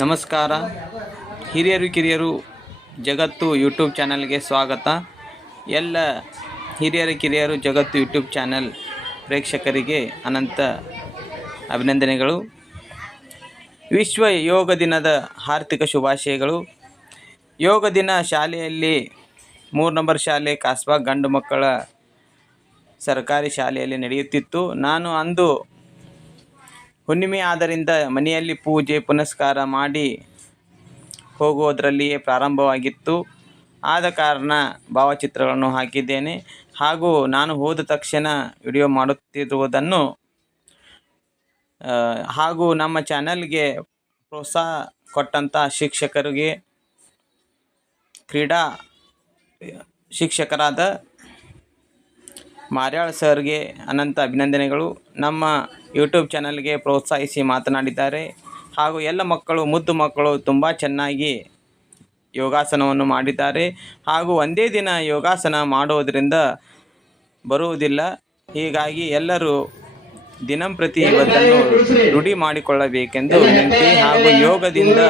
ನಮಸ್ಕಾರ. ಹಿರಿಯರು ಕಿರಿಯರು ಜಗತ್ತು ಯೂಟ್ಯೂಬ್ ಚಾನಲ್ಗೆ ಸ್ವಾಗತ. ಎಲ್ಲ ಹಿರಿಯರು ಕಿರಿಯರು ಜಗತ್ತು ಯೂಟ್ಯೂಬ್ ಚಾನಲ್ ಪ್ರೇಕ್ಷಕರಿಗೆ ಅನಂತ ಅಭಿನಂದನೆಗಳು. ವಿಶ್ವ ಯೋಗ ದಿನದ ಹಾರ್ದಿಕ ಶುಭಾಶಯಗಳು. ಯೋಗ ದಿನ ಶಾಲೆಯಲ್ಲಿ 3 ನಂಬರ್ ಶಾಲೆ ಕಾಸ್ಬಾ ಗಂಡು ಮಕ್ಕಳ ಸರ್ಕಾರಿ ಶಾಲೆಯಲ್ಲಿ ನಡೆಯುತ್ತಿತ್ತು. ನಾನು ಅಂದು ಹುಣ್ಣಿಮೆ ಆದ್ದರಿಂದ ಮನೆಯಲ್ಲಿ ಪೂಜೆ ಪುನಸ್ಕಾರ ಮಾಡಿ ಹೋಗುವುದರಲ್ಲಿಯೇ ಪ್ರಾರಂಭವಾಗಿತ್ತು. ಆದ ಕಾರಣ ಭಾವಚಿತ್ರಗಳನ್ನು ಹಾಕಿದ್ದೇನೆ. ಹಾಗೂ ನಾನು ಹೋದ ತಕ್ಷಣ ವಿಡಿಯೋ ಮಾಡುತ್ತಿರುವುದನ್ನು ಹಾಗೂ ನಮ್ಮ ಚಾನಲ್ಗೆ ಪ್ರೋತ್ಸಾಹ ಕೊಟ್ಟಂಥ ಶಿಕ್ಷಕರಿಗೆ, ಕ್ರೀಡಾ ಶಿಕ್ಷಕರಾದ ಮಾರ್ಯಾಳ್ ಸರ್ಗೆ ಅನಂತ ಅಭಿನಂದನೆಗಳು. ನಮ್ಮ ಯೂಟ್ಯೂಬ್ ಚಾನಲ್ಗೆ ಪ್ರೋತ್ಸಾಹಿಸಿ ಮಾತನಾಡಿದ್ದಾರೆ. ಹಾಗೂ ಎಲ್ಲ ಮಕ್ಕಳು, ಮುದ್ದು ಮಕ್ಕಳು ತುಂಬ ಚೆನ್ನಾಗಿ ಯೋಗಾಸನವನ್ನು ಮಾಡಿದ್ದಾರೆ. ಹಾಗೂ ಒಂದೇ ದಿನ ಯೋಗಾಸನ ಮಾಡೋದರಿಂದ ಬರುವುದಿಲ್ಲ. ಹೀಗಾಗಿ ಎಲ್ಲರೂ ದಿನಂಪ್ರತಿ ಇವತ್ತನ್ನು ರೂಢಿ ಮಾಡಿಕೊಳ್ಳಬೇಕೆಂದು ವಿನಂತಿ. ಹಾಗೂ ಯೋಗದಿಂದ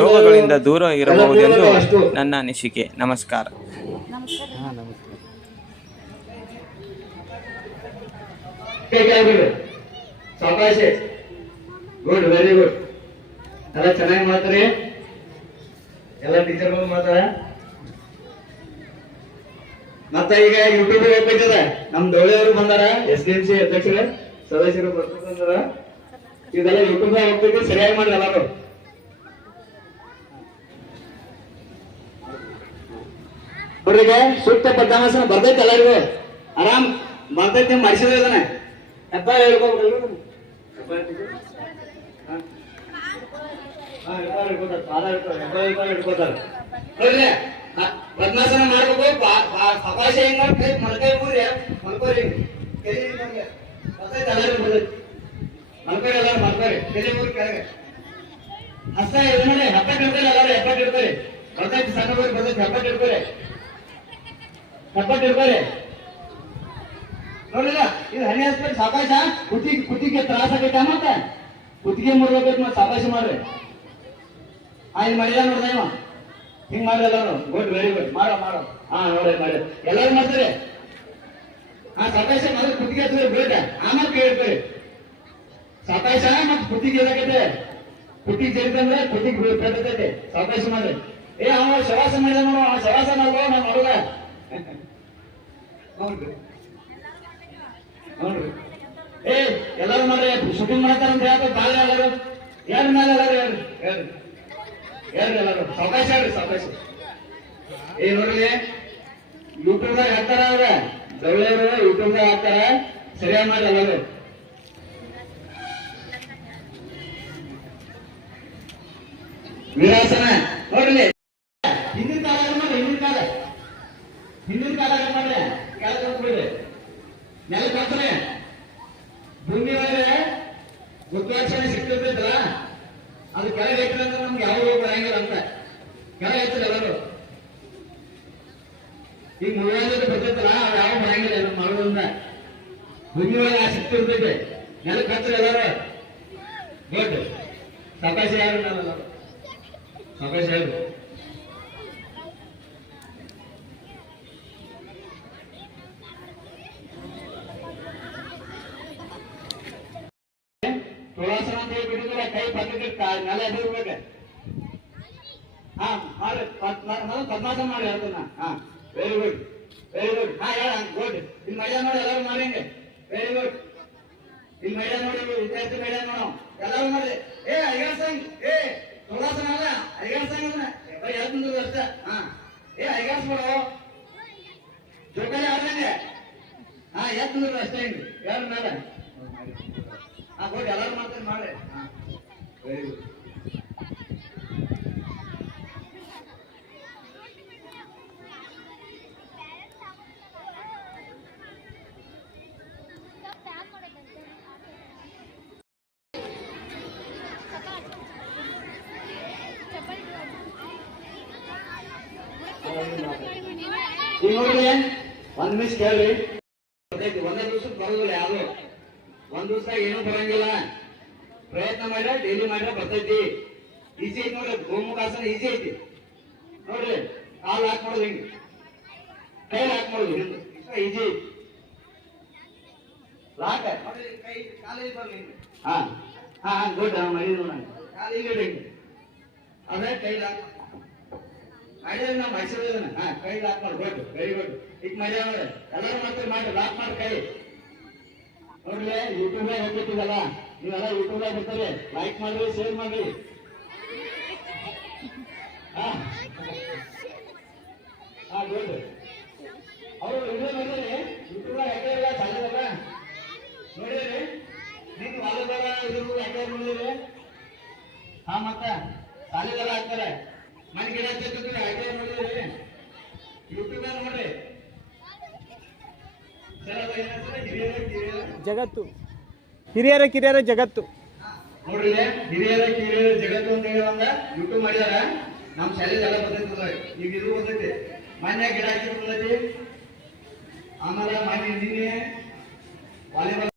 ರೋಗಗಳಿಂದ ದೂರ ಇರಬಹುದೆಂದು ನನ್ನ ಅನಿಸಿಕೆ. ನಮಸ್ಕಾರ. Good, very good. ಎಲ್ಲ ಚೆನ್ನಾಗಿ ಮಾಡ್ತಾರೆ. ಎಲ್ಲ ಟೀಚರ್ಗಳು ಮಾಡ್ತಾರ. ಮತ್ತ ಈಗ ಯೂಟ್ಯೂಬ್ ಹೋಗ್ಬೇಕದ. ನಮ್ ದೌಳೆಯವರು ಬಂದಾರ, SDMC ಅಧ್ಯಕ್ಷರು ಸದಸ್ಯರು ಬಂದಾರ. ಇದೆಲ್ಲ ಯೂಟ್ಯೂಬ್ ಹೋಗ್ಬೇಕು. ಸರಿಯಾಗಿ ಮಾಡಿ ಎಲ್ಲಾರು. ಅವ್ರಿಗೆ ಸೂಕ್ತ ಪದ್ಮಾಸನ ಬರ್ತೈತೆ. ಎಲ್ಲರಿಗೂ ಆರಾಮ್ ಬರ್ತೈತೆ. ಮಾಡಿಸಿದಾನೆ ಹೆಬ್ಬ ಹೇಳ್ಕೋಬೇಕು. ಪದ್ಮಾಸನ ಮಾಡ್ಬೇಕು. ಸಕಾಶ ಹೆಂಗ್ ಮಾಡ್ಬೇಕು, ಮಲ್ಕೈ ಊರಿ ಮಲ್ಕೋರಿ. ಮಲ್ಕೋರಿ ಎಲ್ಲಾರು ಮಲ್ಕೋರಿ. ತಲೆ ಊರಿ ಕೆಳಗೆ ಹಸ್ತ ಇದು ಮಾಡಿ ಹೆಬ್ಬಟ್ಟು ಇಡ್ತಾರೆ. ಎಲ್ಲಾರು ಹೆಬ್ಬಟ್ಟು ಇಡ್ತಾರೆ. ಬರ್ತೈತಿ ಸಣ್ಣ ಊರಿ ಬರ್ತೈತಿ. ಹೆಬ್ಬಟ್ಟು ಇಡ್ತಾರೆ. ಹೆಬ್ಬಟ್ಟು ಇಡ್ತಾರೆ. ನೋಡಿಲ್ಲ, ಇದು ಹನಿ ಹಸ್ಬೇಕು. ಸಾಕಾಶ ಕುತ್ತಿಗೆ ತ್ರಾಸ ಆಗೈತೆ. ಮತ್ತೆ ಕುತ್ತಿಗೆ ಮುರ್ಬೇಕು. ಮತ್ತೆ ಸಾಕಾಶ ಮಾಡ್ರಿ. ಇಲ್ಲಿ ಮಾಡಿದ ನೋಡ್ದ ಇವ ಹಿಂಗ್ ಮಾಡ್ರಿ ಎಲ್ಲಾರು. Good, very good. ಮಾಡೋ ನೋಡಿ ಮಾಡಿ ಎಲ್ಲಾರು ಮಾಡ್ತಾರೆ. ಸಾಕಾಶ ಮೊದಲು ಕುತ್ತಿಗೆ ಹತ್ತಿರ ಬೇಡ, ಆಮೇಲೆ ಕೈ ಇಡ್ತಾರೆ. ಸಾಕಾಶ ಮತ್ತೆ ಕುತ್ತಿಗೆ ಏನಾಗೈತೆ, ಕುತ್ತಿಗೆ ಜರಿತಂದ್ರೆ ಕುತ್ತಿಗೆ ಬೇಟೈತೆ. ಸಾಕಾಶ ಮಾಡ್ರಿ. ಅವ ಶವಾಸ ಮಾಡಿದ ನೋಡು. ಅವ ಶವಾಸ ಮಾಡ್ಕೋ, ನಾನು ನೋಡುದ. ನೋಡ್ರಿ ಎಲ್ಲಾರು ಮಾಡ್ರಿ. ಶೂಟಿಂಗ್ ಮಾಡತಾರಂತ ಹೇಳ್ತಾರೆ. ಬಾಳ ಎಲ್ಲಾರು ಹೇಳ್ರಿ ಮೇಲೆ ಎಲ್ಲಾರು ಹೇಳ್ರಿ ಎಲ್ಲಾರು ಸಾವಕಾಶ ಹೇಳ್ರಿ. ಸಾವಕಾಶ ನೋಡ್ರಿ. ಯೂಟ್ಯೂಬ್ದಾಗ ಹಾಕ್ತಾರ. ಅವ್ರ ದೌಳೆಯವರು ಯೂಟ್ಯೂಬ್ದಾಗ ಹಾಕ್ತಾರ. ಸರಿಯಾಗಿ ಮಾಡ್ರಿ ಎಲ್ಲಾರು. ವೀರಾಸನ ನೋಡ್ರಿ. ಹಿಂದಿನ ಕಾಲ ಮಾಡ್ರಿ. ಹಿಂದಿನ ಕಾಲ ಮಾಡ್ರಿ. ಕೆಳಗೆ ಹೋಗ್ಬಿಡ್ರಿ. ನೆಲ ಕಲ್ಸ್ರಿ. ಭೂಮಿ ಒಳಗೆ ಗುರುತ್ವಾಕರ್ಷಣೆ ಸಿಕ್ತಿರ್ತೈತಲ್ಲ, ಅದು ಕೆಳಗೆ ಐತಿಲ್ಲ ಅಂದ್ರೆ ನಮ್ಗೆ ಯಾವ ರೋಗ ಬರಂಗಿಲ್ಲ ಅಂತ. ಕೆಳಗೆ ಐತಿಲ್ಲ ಎಲ್ಲರೂ. ಈಗ ಮುಳುಗಾದ್ರೆ ಬರ್ತೈತಲ್ಲ, ಯಾವ ಬರಂಗಿಲ್ಲ ನಮ್ಮ ಮಾಡೋದ್ರಿಂದ. ಭೂಮಿ ಒಳಗೆ ಆ ಶಕ್ತಿ ಇರ್ತೈತೆ. ನೆಲ ಕಲ್ಸ್ರಿ ಎಲ್ಲರೂ. ಗುಡ್. ಸಾಕಾಶ ಯಾರು ನಾವೆಲ್ಲರೂ ಸಾಕಾಶ ಯಾರು. ತುಳಾಸನ ಅಂತ ಹೇಳ್ಬಿಟ್ಟಿದ್ರೆ ಕೈ ಪಕ್ಕಕ್ಕೆ ನೆಲ ಎದಿರ್ಬೇಕು. ಮಾಡ್ರಿ. ಪದ್ಮಾಸನ ಮಾಡಿ ಅದನ್ನ. Very good, very good. ಹೇಳ ಗುಡ್. ಇಲ್ಲಿ ಮೈದಾನ ನೋಡಿ ಎಲ್ಲರೂ ಮಾಡಿ. ಹಿಂಗೆ ವೆರಿ ಗುಡ್. ಇಲ್ಲಿ ಮೈದಾನ ನೋಡಿ, ವಿದ್ಯಾರ್ಥಿ ಮೈದಾನ ನೋಡೋ ಎಲ್ಲರೂ ಮಾಡಿ. ಐಗಾರ್ಸಂಗ್ ತುಳಾಸನ ಅಲ್ಲ, ಐಗಾರ್ಸಂಗ್ ಅದನ್ನ ಹೇಳ್ತಿದ್ರು ಅಷ್ಟೇ. ಐಗಾರ್ಸ್ಬಿಡು. ಜೋಕಾಲಿ ಆಡ್ದಂಗೆ ಎತ್ತಿದ್ರು ಅಷ್ಟೇ. ಹಿಂಗೆ ಯಾರ ಮೇಲೆ ಗುಡ್. ಎಲ್ಲರೂ ಮಾಡ್ತಾರೆ. ಮಾಡ್ರಿ. Very good. ಈಗ ನೋಡ್ರಿ, ಒಂದ್ ನಿಮಿಷ ಕೇಳ್ರಿ. ಒಂದೇ ದಿವಸಕ್ಕೆ ಬರೋದಿಲ್ಲ ಯಾರು. ಒಂದ್ ದಿವಸ ಏನೂ ಬರಂಗಿಲ್ಲ. ಪ್ರಯತ್ನ ಮಾಡ್ರೆ ಡೈಲಿ ಮಾಡ್ರೆ ಬರ್ತೈತಿ. ಈಸಿ ಐತಿ ನೋಡ್ರಿ, ಗೋಮುಖಾಸನ ಈಸಿ ಐತಿ ನೋಡ್ರಿ. ಕಾಲು ಹಾಕಿ ಮಾಡೋದು ಹಿಂಗೆ, ಕೈ ಹಾಕಿ ಮಾಡೋದು ಹಿಂದೆ, ಇಷ್ಟ ಈಸಿ ಐತಿ. ಲಾಕ ನೋಡ್ರಿ, ಕೈ ಕಾಲಿಗೆ ಬರ್ಲಿ ಹಿಂಗೆ. ಹಾ ಹಾ ಗುಡ್. ಮರಿ ನೋಡ ಕಾಲಿಗೆ ಹಿಂಗೆ, ಅದೇ ಕೈ ಲಾಕ್ ಮಾಡಿದ್ರೆ ನಾವು ಮೈಸೂರಿನ. ಹಾ ಕೈ ಲಾಕ್ ಮಾಡಿ ಗುಡ್, ವೆರಿ ಗುಡ್. ಈಗ ಮರಿ ನೋಡ್ರಿ, ಎಲ್ಲರೂ ಮಾಡ್ತಾರೆ, ಮಾಡಿ ಲಾಕ್ ಮಾಡಿ ಕೈ ನೋಡ್ರಿ. ಯೂಟ್ಯೂಬ್ ಹೋಗ್ಬಿಟ್ಟಿದಲ್ಲ, ನೀವೆಲ್ಲ ಯೂಟ್ಯೂಬ್ ಬರ್ತಾರೆ, ಲೈಕ್ ಮಾಡ್ರಿ, ಶೇರ್ ಮಾಡ್ರಿ. ಹಾ ಹಾ ಗುಡ್. ಅವರು ವಿಡಿಯೋ ನೋಡಿದ್ರಿ ಯೂಟ್ಯೂಬ್ ಯಾಕೆ ಇಲ್ಲ ಚಾನಲ್ ನೋಡಿದ್ರಿ, ನಿಮ್ಗೆ ವಾಲಿಬಾಲ್ ಇದ್ರು ಯಾಕೆ ನೋಡಿದ್ರಿ? ಹಾ ಮತ್ತ ಶಾಲೆಗೆಲ್ಲ ಹಾಕ್ತಾರೆ, ಮನೆ ಗಿಡ ಹಚ್ಚಿದ್ರೆ ಯಾಕೆ ನೋಡಿದ್ರಿ? ಯೂಟ್ಯೂಬ್ ನೋಡ್ರಿ. ಜಗತ್ತು ಹಿರಿಯರ ಕಿರಿಯರ ಜಗತ್ತು ನೋಡ್ರಿ, ಹಿರಿಯರ ಕಿರಿಯರ ಜಗತ್ತು ಅಂತ ಹೇಳಿ ಒಂದ ಯೂಟ್ಯೂಬ್ ಮಾಡಿದಾರ. ನಮ್ ಶಾಲೆಗೆ ಎಲ್ಲ ಬರ್ತೈತದ, ಈಗ ಇದು ಬರ್ತೈತಿ. ಮನೆ ಗಿಡ ಹಚ್ಚಿ ಬರ್ತೈತಿ, ಆಮೇಲೆ ಮನೆ ನಿನ್ನೆ ವಾಲಿಬಾಲ್,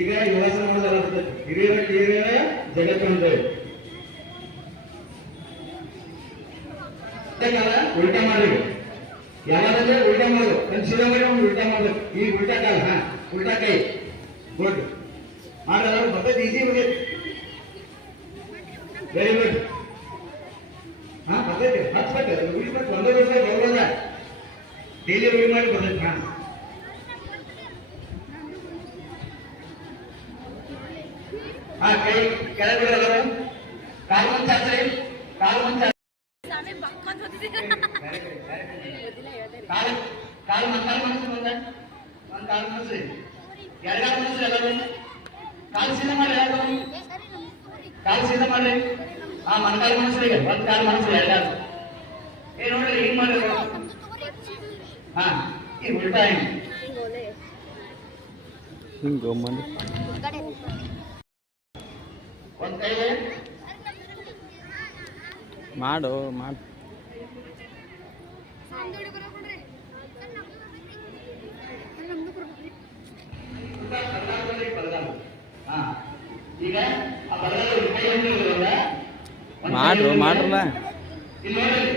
ಈಗ ಯೋಗಾಸನ ಮಾಡೋದೆಲ್ಲ ಬರ್ತೈತಿ. ಹಿರಿಯರ ಕಿರಿಯರ ಜಗತ್ತು ಅಂತ ಹೇಳಿ ಉಲ್ಟಾ ಮಾಡ್ರಿ. ಯಾವಾಗಂದ್ರೆ ಉಲ್ಟಾ ಮಾಡೋದು, ಸೀದಾ ಮಾಡಿ ಒಂದು ಉಲ್ಟಾ ಮಾಡ್ಬೇಕು. ಈಗ ಉಲ್ಟಾ ಕಾಲ, ಹಾ ಉಲ್ಟಾ ಕೈ ಗುಡ್ ಮಾಡಲ್ಲ, ಬರ್ತೈತಿ, ಈಸಿ ಬರ್ತೈತಿ, ವೆರಿ ಗುಡ್. ಹಾ ಬರ್ತೈತಿ, ಹಚ್ಬೇಕು, ಉಳಿಸ್ಬೇಕು, ಒಂದೇ ವರ್ಷ ಬರೋದ ಡೈಲಿ ರೂಢಿ ಮಾಡಿ ಬರ್ತೈತಿ. ಹಾ ಹಾ ಕೈ ಕೆಳಗೆ ಬಿಡಲ್ಲ, ಕಾಲು ಮುಂಚೆ ಹಚ್ಚ್ರಿ, ಕಾಲು ಮುಂಚೆ ಕಾಲು ಕಾಲು ಮಂಕಾಲು ಮನಸ್ಸು ಬಂದ, ಒಂದು ಕಾಲು ಮನಸ್ಸು, ಎರಡಾರು ಮನಸ್ಸು ಎಲ್ಲರೂ ಕಾಲು ಸೀದಾ ಮಾಡ್ರಿ, ಕಾಲು ಸೀದಾ ಮಾಡ್ರಿ. ಹಾ ಮಂಕಾಲು ಮನಸ್ಸರಿಗೆ ಒಂದು ಕಾಲು ಮನಸ್ಸು, ಎರಡಾರು ಏ ನೋಡ್ರಿ ಹಿಂಗ್ ಮಾಡ್ರಿ. ಹಾ ಈ ಉಲ್ಟಾ ಹಿಂಗೆ ಒಂದ್ ಕೈಗೆ ಮಾಡು ಮಾಡು. ಈಗ ಆ ಬರಗಾಲ ಕೈ ಹೊಂದಿರೋದ್ರಿಂದ ಮಾಡ್ರು ಮಾಡ್ರಲ್ಲ. ಇಲ್ಲಿ ನೋಡ್ರಿ,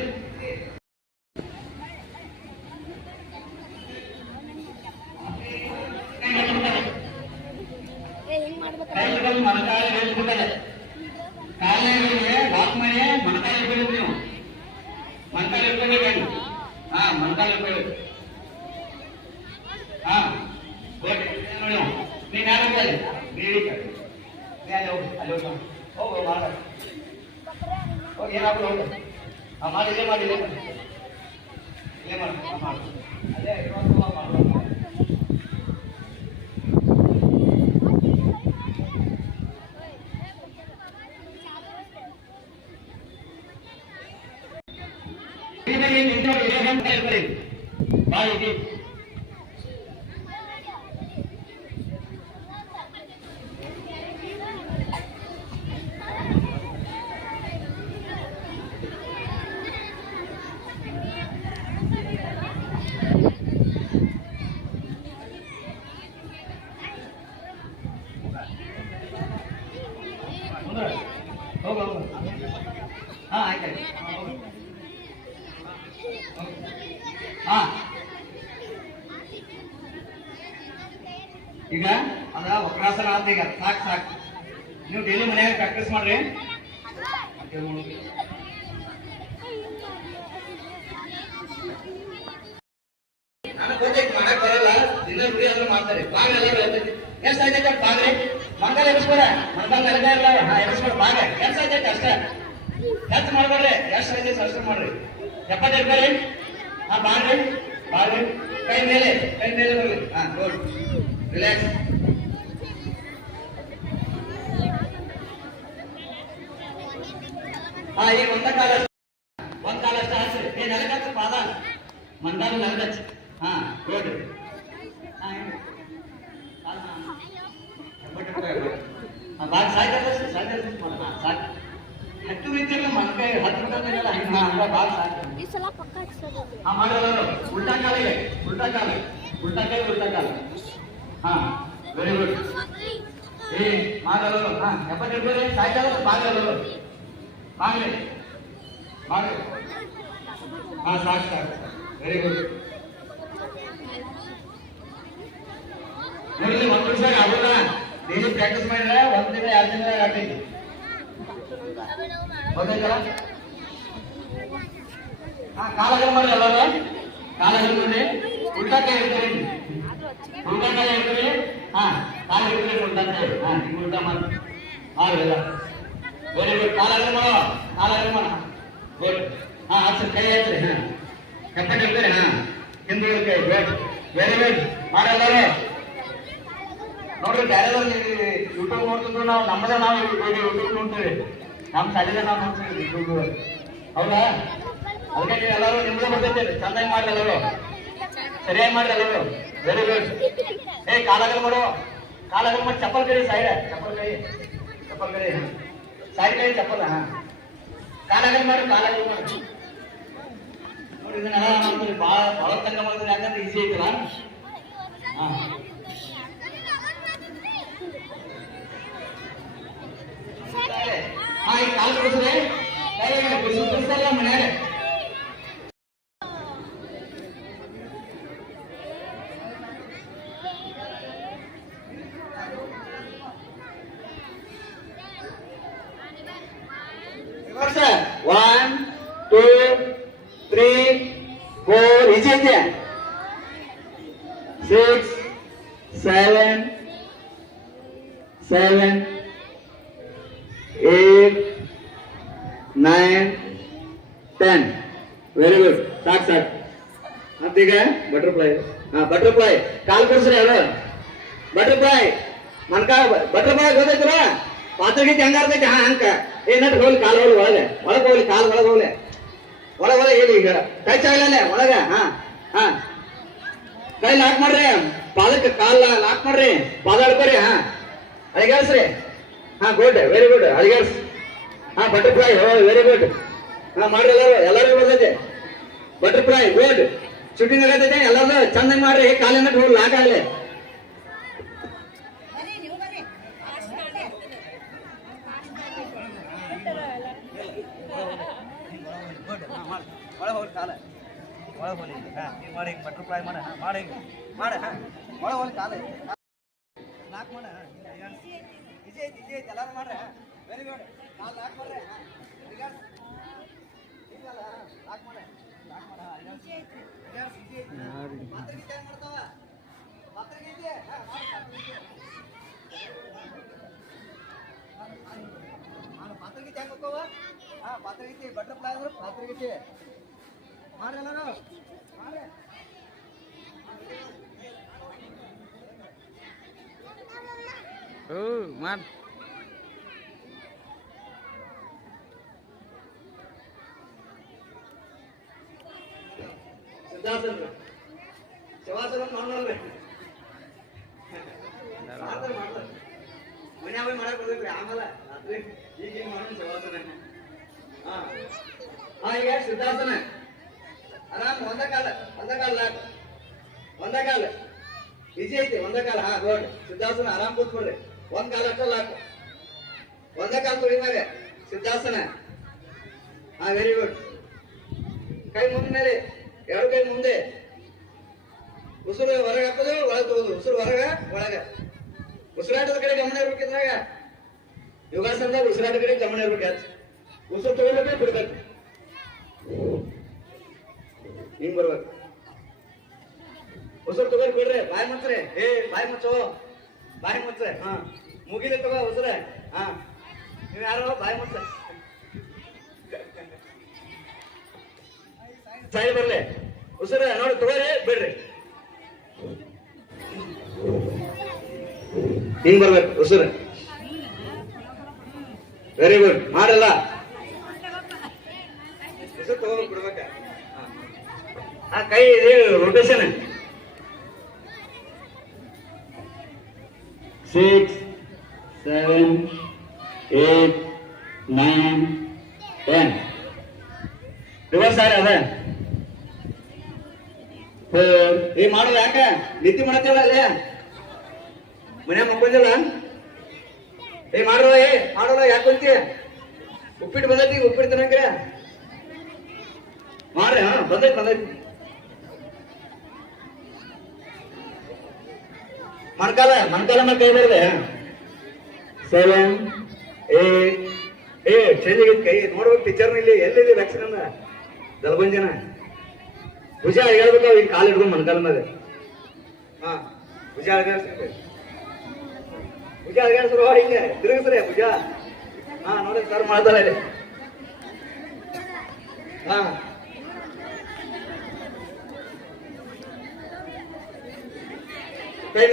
ಕೈ ಹಿಡಿದು ಮೊಣಕಾಲು ಹಿಡಿದ್ಬಿಟ್ಟದೆ, ಕಾಲಿಗೆ ಲಾಕ್ ಮಾಡಿ ಮೊಣಕಾಲು ಹಿಡ್ಬೇಕು. ನೀವು ಮೊಣಕಾಲು ಹಿಡ್ಕೋಬೇಕು. ಹಾ ಮೊಣಕಾಲು ಹಿಡ್ಕೋಬೇಕು. ಹಾ ಗುಡ್. ನೋಡಿ ನೀನ್ ಯಾರು ನೀಡಿ ಅಲ್ಲಿ ಹೋಗಿ, ಅಲ್ಲಿ ಹೋಗಿ ಹೋಗು ಮಾಡ ಹೋಗಿ, ಏನಾಗ್ಬೋದು ಹೋಗು. ಆ ಮಾಡಿ ಇಲ್ಲೇ ಮಾಡಿ, ಇಲ್ಲೇ ಮಾಡಿ, ಇಲ್ಲೇ ಮಾಡಿ, ಮಾಡು ಅಲ್ಲೇ ಮಾಡೋದು. ಬಾಯಿಗೆ ಹೋಗ ಹೋಗ. ಹಾ ಆಯ್ತಾಯ್ತು, ಹಾ ಈಗ ಅದ ವಕ್ರಾಸನ ಅಂತ. ಈಗ ಸಾಕು ಸಾಕು, ನೀವು ಡೈಲಿ ಮನೆಯಾಗ ಪ್ರಾಕ್ಟೀಸ್ ಮಾಡ್ರಿ. ನನಗೆ ಗೊತ್ತೈತಿ ಮಾಡಕ್ ಬರಲ್ಲ, ದಿನ ರೂಢಿ ಆದ್ರೂ ಮಾಡ್ತಾರೆ. ಭಾಗ ಎಲ್ಲ ಹೇಳ್ತೈತಿ, ಎಷ್ಟು ಆಯ್ತೈತೆ ಭಾಗ್ರಿ, ಮಂಕಾಲ ಎಬ್ಸ್ಕೊಡ, ಮಂಕಾಲ ನೆಲಗ ಇಲ್ಲ, ಹಾ ಎಬ್ಸ್ಕೊಡ ಭಾಗ ಎಷ್ಟು ಆಯ್ತೈತೆ ಅಷ್ಟೇ, ಹೆಚ್ಚು ಮಾಡ್ಬೇಡ್ರಿ, ಎಷ್ಟು ಆಯ್ತೈತೆ ಅಷ್ಟು ಮಾಡ್ರಿ. 70 ರೂಪಾಯಿ. ಹಾ ಬಾಳ್ರಿ ಬಾಳ್ರಿ, ಕೈ ಮೇಲೆ ಬರ್ಲಿ. ಹಾ ಗುಡ್, ರಿಲ್ಯಾಕ್ಸ್. ಹಾ ಈಗ ಒಂದ ಕಾಲ ಅಷ್ಟ ಹಚ್ರಿ. ಏ ನೆಲಗ ಹಚ್ಚ, ಪಾದ ಮಂದಾನ ನೆಲಗ ಹಚ್ಚ. ಹಾ ಗುಡ್. ಬಾಳ ಸಾಯ್ತ ಸಾಕು, ಹತ್ತು ರೀತಿಯಲ್ಲಿ ಮನ್ಕೈ ಹತ್ತು ಬಿಟ್ಟಿಲ್ಲ, ಹಿಂಗ ಬಾಳ ಸಾಕು. ಹಾ ಮಾಡೋದು ಉಲ್ಟಾ ಕಾಲಿಗೆ, ಉಲ್ಟಾ ಕಾಲು, ಉಲ್ಟಾ ಕೈ, ಉಲ್ಟಾ ಕಾಲು. ಹಾ ವೆರಿ ಗುಡ್. ಏ ಮಾಡಲು ಹಾ ಎಪ್ಪತ್ತು ಇಟ್ಕೊಳ್ಳಿ ಸಾಯ್ತಲ್ಲ ಬಾಗಲು ಬಾಗ್ಲಿ ಬಾಗ್ಲಿ ಹಾ ಸಾಕು ಸಾಕು ವೆರಿ ಗುಡ್ ನೋಡಿ ಒಂದು ನಿಮಿಷ ಆಗೋಲ್ಲ ಡೈಲಿ ಪ್ರಾಕ್ಟೀಸ್ ಮಾಡಿದ್ರೆ ಒಂದು ದಿನ 2 ದಿನ ಆಗ್ತೈತಿ ಗೊತ್ತಾಯ್ತಲ್ಲ ಹಾ ಕಾಲಗಲ್ ಮಾಡಿ ಎಲ್ಲರೂ ಕಾಲಗಲ್ ಮಾಡಿ ಉಲ್ಟಾ ಕೈ ಇಡ್ತೀರಿ ಉಲ್ಟಾ ಕೈ ಇಡ್ತೀರಿ ಹಾ ಕಾಲು ಇಡ್ತೀರಿ ಉಲ್ಟಾ ಕೈ ಹಾ ಹಿಂಗೆ ಉಲ್ಟಾ ಮಾಡಿ ಮಾಡಿಲ್ಲ ವೆರಿ ಗುಡ್ ಕಾಲಗಲ್ ಮಾಡೋ ಗುಡ್ ಹಾ ಆಚೆ ಕೈ ಹಾಕ್ರಿ ಹಾ ಕಪ್ಪಟ್ಟು ಇಡ್ತೀರಿ ಹಾ ಹಿಂದೆ ಕೈ ಗುಡ್ ವೆರಿ ಗುಡ್ ಮಾಡಲ್ಲರೂ ನೋಡ್ರಿ ಬೇರೆದವ್ರು ಯೂಟ್ಯೂಬ್ ನೋಡ್ತಿದ್ರು ನಾವು ನಮ್ಮದೇ ನಾವು ಯೂಟ್ಯೂಬ್ ನೋಡ್ತೀವಿ ನಮ್ಮ ಶಾಲೆಗೆ ನಾವು ನೋಡ್ತೀವಿ ಯೂಟ್ಯೂಬ್ ಹೌದಾ ಅದಕ್ಕೆ ನೀವು ಎಲ್ಲರೂ ನಿಮ್ದೇ ಬರ್ತೈತೆ ಚಂದಾಗಿ ಮಾಡ್ರಿ ಎಲ್ಲರೂ ಸರಿಯಾಗಿ ಮಾಡ್ರಿ ಎಲ್ಲರೂ ವೆರಿ ಗುಡ್ ಏ ಕಾಲಾಗಲ್ ಮಾಡಿ ಚಪ್ಪಲ್ ಕೈ ಸೈಡ್ ಚಪ್ಪಲ್ ಕೈ ಸೈಡ್ ಕೈ ಚಪ್ಪಲ್ ಹಾ ಕಾಲಾಗಲ್ ಮಾಡಿ ನೋಡಿ ಇದನ್ನೆಲ್ಲ ಮಾಡ್ತೀವಿ ಭಾಳ ತನಕ ಮಾಡ್ತೀವಿ ಯಾಕಂದ್ರೆ ಈಸಿ ಐತಲ್ಲ ಹಾ ಈ ಕಾಲು ಬಿಡಿಸ್ರೆ ಬಿಡಿಸ್ತಾರಲ್ಲ ಮನ್ಯಾಗ one two three four easy ಐತೆ 6 7 8 9 10 ವೆರಿ ಗುಡ್ ಸಾಕು ಮತ್ತೀಗ ಬಟರ್ಫ್ಲೈ ಹಾ ಬಟರ್ಫ್ಲೈ ಕಾಲ್ ಕೊಡ್ಸ್ರಿ ಯಾರು ಬಟರ್ಫ್ಲೈ ಮನ್ಕ ಬಟರ್ಫ್ಲೈ ಗೊತ್ತೈತ್ರ ಪಾತ್ರಗೀತೆ ಹೆಂಗ ಅರ್ತೈತಿ ಹಾ ಅಂಕ ಏನಂತ ಹೋಗ್ಲಿ ಕಾಲು ಹೋಗ್ಲಿ ಒಳಗೆ ಹೋಗ್ಲಿ ಕಾಲು ಒಳಗೆ ಹೇಳಿ ಈಗ ಟಚ್ ಆಗಲ್ಲ ಒಳಗ ಹಾ ಹಾ ಕೈ ಲಾಕ್ ಮಾಡ್ರಿ ಪಾದಕ್ಕೆ ಕಾಲ್ ಲಾಕ್ ಮಾಡ್ರಿ ಪಾದ ಹಿಡ್ಕೊರಿ ಹಾ ಅಳಿಗಾಡ್ಸ್ರಿ ಹಾ ಗುಡ್ ವೆರಿ ಗುಡ್ ಅಳಿಗಾಡ್ಸ್ ಹಾ ಬಟರ್ಫ್ಲೈ ವೆರಿ ಗುಡ್ ಹಾ ಮಾಡ್ರಿ ಎಲ್ಲರಿಗೂ ಬರ್ತೈತೆ ಬಟರ್ಫ್ಲೈ ಗುಡ್ ಶೂಟಿಂಗ್ ಆಗತೈತೆ ಎಲ್ಲರೂ ಚಂದಂಗ್ ಮಾಡ್ರಿ ಕಾಲಿನ ಹೋಗಿ ಲಾಕ್ ಆಗಲಿ ಒಳಗೆ ಹೋಗಿ ಕಾಲ ಒಳಗೆ ಹೋಗಿ ಹಾ ನೀವು ಮಾಡಿ ಬಟರ್ಫ್ಲೈ ಮಾಡಿ ಒಳಗೆ ಹೋಗಿ ಕಾಲ ಲಾಕ್ ಮಾಡ ಈಜಿ ಐತಿ ಎಲ್ಲರೂ ಮಾಡ್ರಿ ವೆರಿ ಗುಡ್ ಕಾಲ್ ಲಾಕ್ ಮಾಡ್ರಿ ಲಾಕ್ ಮಾಡ ಪಾತ್ರಗೀತೆ ಹೆಂಗ್ ಮಾಡ್ತಾವ ಪಾತ್ರಗೀತೆ ಪಾತ್ರಗೀತೆ ಹೆಂಗ್ ಹೋಗ್ತಾವ ಹಾ ಪಾತ್ರಗೀತೆ ಬಟರ್ಫ್ಲೈ ಅಂದ್ರೆ ಪಾತ್ರಗೀತೆ ಮಾಡ್ರಿ ಎಲ್ಲರೂ ಮಾಡ್ರಿ ಮಾಡ್ ಶವಾಸನ ನೋಡ್ರಿ ಮನ್ಯಾಗ ಹೋಗಿ ಮಾಡಕ್ ಬರ್ಬೇಕ್ರಿ ಆಮೇಲೆ ರಾತ್ರಿ ಈಗ ಮಾಡೋಣ ಶವಾಸನ ಹಾ ಈಗ ಸಿದ್ಧಾಸನ ಆರಾಮ್ ಒಂದ ಕಾಲ ಈಜಿ ಐತಿ ಒಂದ ಕಾಲ ಹಾ ಗುಡ್ ಸಿದ್ಧಾಸನ ಆರಾಮ್ ಕೂತ್ಕೊಡ್ರಿ ಒಂದ್ ಕಾಲ ಅಷ್ಟಲ್ಲ ಒಂದ ಕಾಲ ತುಳಿಮಾಗ ಸಿದ್ಧಾಸನ ಹಾ ವೆರಿ ಗುಡ್ ಕೈ ಮುಂದ ಮೇಲೆ ಎರಡು ಕೈ ಮುಂದೆ ಉಸಿರು ಹೊರಗೆ ಹಾಕೋದು ಒಳಗೆ ತಗೋದು ಉಸಿರು ಒಳಗ ಉಸಿರಾಟದ ಕಡೆ ಗಮನ ಇರ್ಬೇಕಿದ್ರಾಗ ಯೋಗಾಸನದಾಗ ಉಸಿರಾಟ ಕಡೆ ಗಮನ ಇರ್ಬೇಕು ಉಸಿರು ತಗೊಳ್ಬೇಕು ಬಿಡ್ಬೇಕು ಹಿಂಗ್ ಬರ್ಬೇಕು ಉಸಿರು ತಗೊಂಡ್ ಬಿಡ್ರಿ ಬಾಯಿ ಮುಚ್ಚ್ರಿ ಬಾಯಿ ಮುಚ್ಚೋ ಬಾಯಿ ಮುಚ್ಚ್ರೆ ಹಾ ಮುಗಿಲಿ ತಗೋ ಉಸಿರ ಹಾ ನೀವ್ ಯಾರೋ ಬಾಯಿ ಮುಚ್ಚ ಸೈಡ್ ಬರ್ಲಿ ಉಸಿರ ನೋಡಿ ತಗೋರಿ ಬಿಡ್ರಿ ಹಿಂಗ್ ಬರ್ಬೇಕು ಉಸಿರು ವೆರಿ ಗುಡ್ ಮಾಡಲ್ಲ ಉಸಿರು ತಗೋಬೇಕು ಬಿಡ್ಬೇಕ ಆ ಕೈ ರೊಟೇಷನ್ 6 7 8 9 10 ರಿವರ್ಸ್ ಆದ್ರೆ ಅದ ಮಾಡೋದು ಯಾಕ ನಿತ್ಯ ಮಾಡತ್ತೇವಲ್ಲ ಅಲ್ಲೇ ಮನೆ ಮಕ್ಕೊಂದಿಲ್ಲ ಮಾಡೋಲ್ಲ ಮಾಡೋಲ್ಲ ಯಾಕೆ ಕುಂತಿ ಉಪ್ಪಿಟ್ಟು ಬಂದೈತಿ ಉಪ್ಪಿಟ್ಟು ತಿನ್ನಂಗ್ರೆ ಮಾಡ್ರಿ. ಹಾ ಬಂದೈತಿ ಮಣ್ಕಾಲ ಮೇಲೆ ಕೈ ಬರದೆ 7 8 ಚಳಿಗೆ ಕೈ ನೋಡ್ಬೇಕು ಪಿಕ್ಚರ್ ಇಲ್ಲಿ ಎಲ್ಲಿದೆ ವ್ಯಾಕ್ಸಿನ್ ದಲ್ಬಂಜನ ಭುಜ ಹೇಳ್ಬೇಕು ಈಗ ಕಾಲು ಹಿಡ್ಕೊಂಡು ಮಣ್ಕಾಲ ಮೇಲೆ. ಹಾ ಭುಜ ಅಳಗಾಡ್ಸ್ರು ಹಿಂಗೆ ತಿರುಗಿಸ್ರಿ ಭುಜ. ಹಾ ನೋಡಿ ಸರ್ ಮಾಡ್ತಾರೆ ಇಲ್ಲಿ. ಹಾ ಕೈ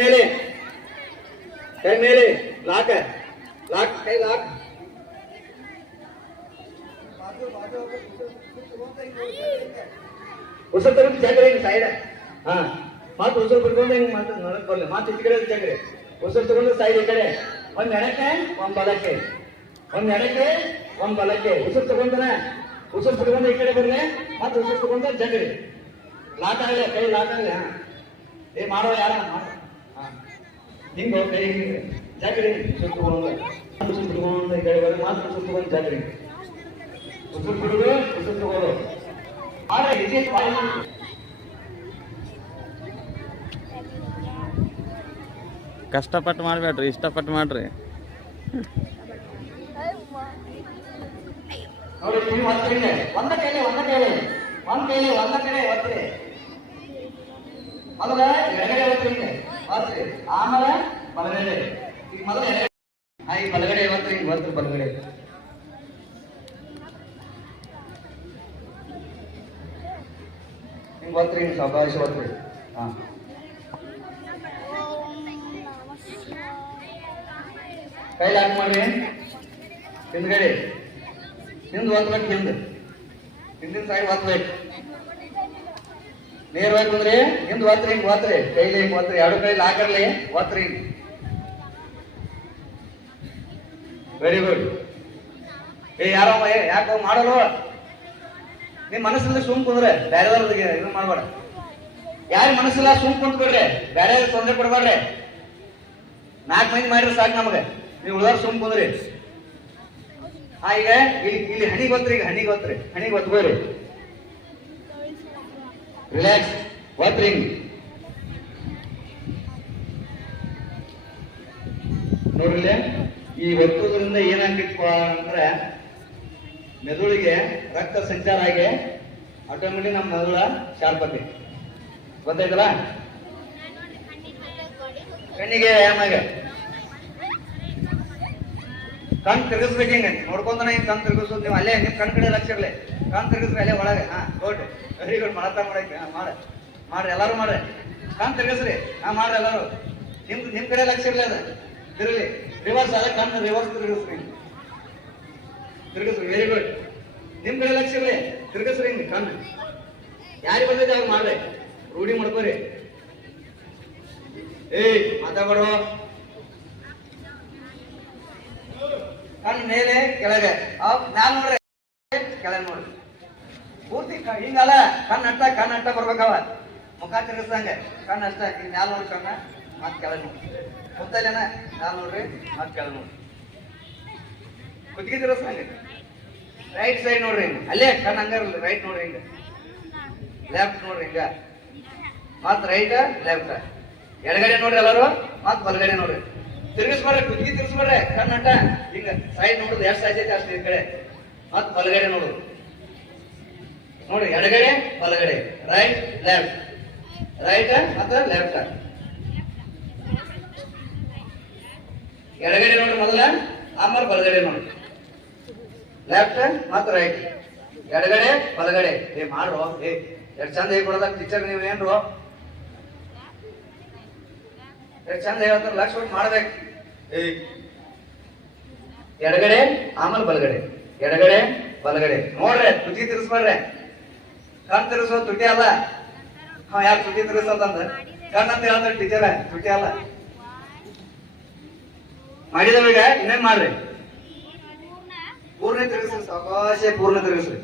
ಮೇಲೆ ಲಾಕ್ ಕೈ ಲಾಕ್. ಉಸಿರು ತಗೊಂಡು ಜಾಗ್ರಿ ಸೈಡ್. ಹಾ ಮಾತು ಉಸಿರು ಬಿಡ್ಕೊಂಡು ಹಿಂಗ್ ಮಾತು ನೋಡಕ್ ಬರ್ಲಿ ಮಾತು ಈ ಕಡೆ ಜಾಗ್ರಿ. ಉಸಿರು ತಗೊಂಡು ಸೈಡ್ ಈ ಕಡೆ ಒಂದ್ ಎಡಕ್ಕೆ ಒಂದ್ ಬಲಕ್ಕೆ ಒಂದ್ ಎಡಕ್ಕೆ ಒಂದ್ ಬಲಕ್ಕೆ ಉಸಿರು ತಗೊಂತಾನೆ. ಉಸಿರು ತಗೊಂಡು ಈ ಕಡೆ ಬರ್ಲಿ ಮತ್ತೆ ಉಸಿರು ತಗೊಂಡು ಜಾಗ್ರಿ ಲಾಕ್ ಆಗಲಿ ಕೈ ಲಾಕ್ ಆಗಲಿ. ಹಾ ಮಾಡೋ ಯಾರ ಹಿಂಗೋ ಕೈ ಹಿಂಗೆ ಜಾಗ್ರಿ ಉಸಿರು ತಗೊಂಡು ಈ ಕಡೆ ಬರ್ಲಿ ಮಾತು ಉಸಿರು ತಗೊಂಡು ಜಾಗ್ರಿ ಉಸಿರು ಬಿಡುದು ಉಸಿರು ತಗೋದು. ಕಷ್ಟಪಟ್ಟು ಮಾಡಬೇಡ್ರಿ, ಇಷ್ಟಪಟ್ಟು ಮಾಡ್ರಿ. ನೋಡಿ ಒಂದ ಕೈಲಿ ಒತ್ತಿ ಮೊದಲ ಎಡಗಡೆ ಒತ್ತಿ ಆಮೇಲೆ ಬಲಗಡೆ. ಈಗ ಮೊದಲ ಈ ಬಲಗಡೆ ಒತ್ತಿ ಹಿಂಗ್ ಒತ್ತಿ ಬಲಗಡೆ ಹಿಂಗ್ ಒತ್ತಿ ಹಿಂಗ್ ಸಾವಕಾಶ ಒತ್ತಿ. ಹಾ ಕೈ ಲಾಕ್ ಮಾಡಿ ಹಿಂದ್ಗಡೆ ಹಿಂದ್ ಒತ್ಬೇಕು. ಹಿಂದಿನ ಸೈಡ್ ಒತ್ಬೇಕು. ನೇರವಾಗಿ ಬಂದ್ರೆ ಹಿಂದ್ ಒತ್ರಿ ಹಿಂಗ್ ಒತ್ರಿ ಕೈಲಿ ಹಿಂಗ್ ಒತ್ರಿ ಎರಡು ಕೈ ಲಾಕರ್ಲಿ ಒತ್ರಿ. Very good. ಯಾರೋ ಯಾಕೋ ಮಾಡಲು ನಿಮ್ ಮನಸ್ಸಲ್ಲಿ ಸುಮ್ ಕುಂದ್ರೆ ಬೇರೆದವ್ರಿಗೆ ಇದು ಮಾಡ್ಬೇಡ. ಯಾರ ಮನಸ್ಸಿಲ್ಲ ಸುಮ್ ಕುಂತ್ ಬಿಡ್ರಿ, ಬೇರೆ ತೊಂದರೆ ಕೊಡ್ಬೇಡ್ರಿ. 4 ಮಂದಿ ಮಾಡಿದ್ರೆ ಸಾಕು ನಮಗೆ. ನೀವು ಉಳಿದಾರ ಸುಮ್ ಕುಂದ್ರಿ. ಈಗ ಇಲ್ಲಿ ಹಣಿಗೆ ಒತ್ರಿ. ಈಗ ಹಣಿಗೆ ಒತ್ಬೇಡ್ರಿ. ರಿಲ್ಯಾಕ್ಸ್ ಒತ್ರಿ. ನೋಡ್ರಿ ಈ ಒತ್ತುವುದರಿಂದ ಏನಾಗ್ತಿಪ್ಪ ಅಂದ್ರೆ ಮೆದುಳಿಗೆ ರಕ್ತ ಸಂಚಾರ ಆಗಿ ಆಟೋಮೆಟಿಕ್ ನಮ್ಮ ಮೆದುಳ ಶಾರ್ಪ್ ಆಗಿ ಗೊತ್ತಾಯ್ತಲ್ಲ. ಕಣ್ಣಿಗೆ ವ್ಯಾಯಾಮ ಕಣ್ ತಿರುಗಿಸ್ಬೇಕು. ಹಿಂಗೆ ನೋಡ್ಕೊಂತಾನೆ ಹಿಂಗೆ ಕಣ್ ತಿರುಗಿಸೋದು. ನೀವು ಅಲ್ಲೇ ನಿಮ್ ಕಣ್ ಕಡೆ ಲಕ್ಷ ಇರಲಿ. ಕಣ್ ತಿರುಗಿಸ್ರಿ ಅಲ್ಲೇ ಒಳಗೆ. ಹಾ ಗುಡ್ ವೆರಿ ಗುಡ್. ಮಾಡತ್ತ ಮಾಡಕ್ಕೆ ಮಾಡ್ರಿ ಎಲ್ಲಾರು ಮಾಡ್ರಿ. ಕಣ್ ತಿರುಗಿಸ್ರಿ. ಹಾ ಮಾಡ್ರಿ ಎಲ್ಲಾರು. ನಿಮ್ ಕಡೆ ಲಕ್ಷ ಇರ್ಲಿ. ಅದ ತಿರುಗಿ ರಿವರ್ಸ್ ಅದ ಕಣ್ ರಿವರ್ಸ್ ತಿರುಗಿಸ್ರಿ. Very good. ನಿಮ್ ಕಡೆ ಲಕ್ಷ ಇರ್ಲಿ ತಿರುಗಿಸ್ರಿ ಹಿಂಗೆ ಕಣ್. ಯಾರಿಗೆ ಬಂದೈತೆ ಅವ್ರು ಮಾಡ್ರಿ. ರೂಢಿ ಮಾಡ್ಕೋರಿ. ಮಾತಾಡೋ ಕಣ್ ಮೇಲೆ ಕೆಳಗೆ ಮ್ಯಾಲ ನೋಡ್ರಿ ಕೆಳಗೆ ನೋಡ್ರಿ ಪೂರ್ತಿ ಹಿಂಗಲ್ಲ. ಕಣ್ ಅಟ್ಟ ಬರ್ಬೇಕವ. ಮುಖ ತಿರುಗಿಸಂಗೆ ಕಣ್ ಅಷ್ಟ ಹಿಂಗ್ ಮ್ಯಾಲ ನೋಡ್ರಿ ಕಣ್ಣ ಮತ್ ಕೆಳಗೆ ನೋಡ್ರಿ. ಗೊತ್ತಲ್ಲೇನ ಮ್ಯಾಲ ನೋಡ್ರಿ ಮತ್ ಕೆಳಗೆ ನೋಡ್ರಿ. ಕುತ್ತಿಗೆ ತಿರುಗಿಸಂಗೆ ರೈಟ್ ಸೈಡ್ ನೋಡ್ರಿ ಹಿಂಗ ಅಲ್ಲೇ ಕಣ್ ಹಂಗಾರಲ್ಲ. ರೈಟ್ ನೋಡ್ರಿ ಹಿಂಗ ಲೆಫ್ಟ್ ನೋಡ್ರಿ ಹಿಂಗ ಮತ್ ರೈಟ್ ಲೆಫ್ಟ್. ಎಡಗಡೆ ನೋಡ್ರಿ ಎಲ್ಲಾರು ಮತ್ ಬಲಗಡೆ ನೋಡ್ರಿ. ತಿರುಗಿಸ್ಬೇಡ್ರಿ ಕುತ್ತಿಗೆ ತಿರ್ಸ್ಬೇಡ್ರಿ. ಕಣ್ ಅಟ್ಟ ಹಿಂಗ ಸೈಡ್ ನೋಡುದು ಎಷ್ಟು ಸಾಧ್ಯತೆ ಅಷ್ಟು ಈ ಕಡೆ ಮತ್ ಬಲಗಡೆ ನೋಡುದು. ನೋಡಿ ಎಡಗಡೆ ಬಲಗಡೆ ರೈಟ್ ಲೆಫ್ಟ್ ರೈಟ್ ಮತ್ತೆ ಲೆಫ್ಟ್. ಎಡಗಡೆ ನೋಡ್ರಿ ಮೊದಲ ಆಮೇಲೆ ಬಲಗಡೆ ನೋಡ್ರಿ. ಲೆಫ್ಟ್ ಮತ್ ರೈಟ್ ಎಡಗಡೆ ಬಲಗಡೆ. ಮಾಡ್ರು ಎಷ್ಟು ಚಂದ ಹೇಳ್ಕೊಡದ ಟೀಚರ್ ನೀವ್ ಏನ್ರು ಎಷ್ಟು ಚಂದ ಹೇಳ್ತಾರ. ಲಕ್ಷ ಕೊಟ್ಟು ಮಾಡ್ಬೇಕು. ಎಡಗಡೆ ಆಮೇಲೆ ಬಲಗಡೆ ಎಡಗಡೆ ಬಲಗಡೆ ನೋಡ್ರಿ. ತುಟಿ ತಿರ್ಸ್ಬೇಡ್ರಿ. ಕಣ್ ತಿರ್ಸೋ ತುಟಿ ಅಲ್ಲ. ಯಾರು ತುಟಿ ತಿರ್ಸೋದಂದ ಕಣ್ ಅಂತ ಹೇಳ್ತಾರೆ ಟೀಚರ್. ತುಟಿ ಅಲ್ಲ. ಮಾಡಿದವೀಗ ಇನ್ನೇನ್ ಮಾಡ್ರಿ. ಪೂರ್ಣ ತಿರುಗಿಸ್ರಿ. ಸಾವಕಾಶ ಪೂರ್ಣ ತಿರುಗಿಸ್ರಿ.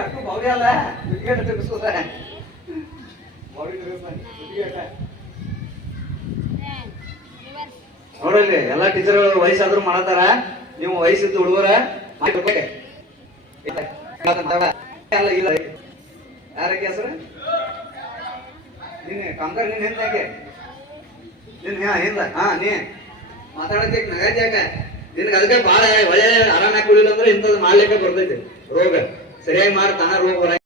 ಅಷ್ಟು ಭವ್ಯ ಅಲ್ಲ. ತಿರುಗಿಸೋದ ನೋಡ್ರಿ ಎಲ್ಲಾ ಟೀಚರ್ ವಯಸ್ಸಾದ್ರು ಮಾಡತಾರ, ನೀವು ವಯಸ್ಸಿದ್ದು ಹುಡುಗರ ಯಾರಕ್ಕೆ ಹೆಸರು ನೀನ್ ಕಾಮಗಾರ ನೀನ್ ಹಿಂದ ಯಾಕೆ ನಿನ್ ಹಿಂದ ನೀ ಮಾತಾಡಕ್ಕೆ ನಗೈತಿ ಯಾಕ ನಿನ್ಗೆ ಅದಕ್ಕೆ ಬಾಳ ಒಳ್ಳೆ ಆರಾಮಾಗಿ ಕುಡಿಲಿಲ್ಲ ಅಂದ್ರೆ ಇಂಥದ್ದು ಮಾಡ್ಲಿಕ್ಕೆ ಬರ್ತೈತಿ ರೋಗ ಸರಿಯಾಗಿ ಮಾಡಿ ತಾನ ರೋಗ ಬರ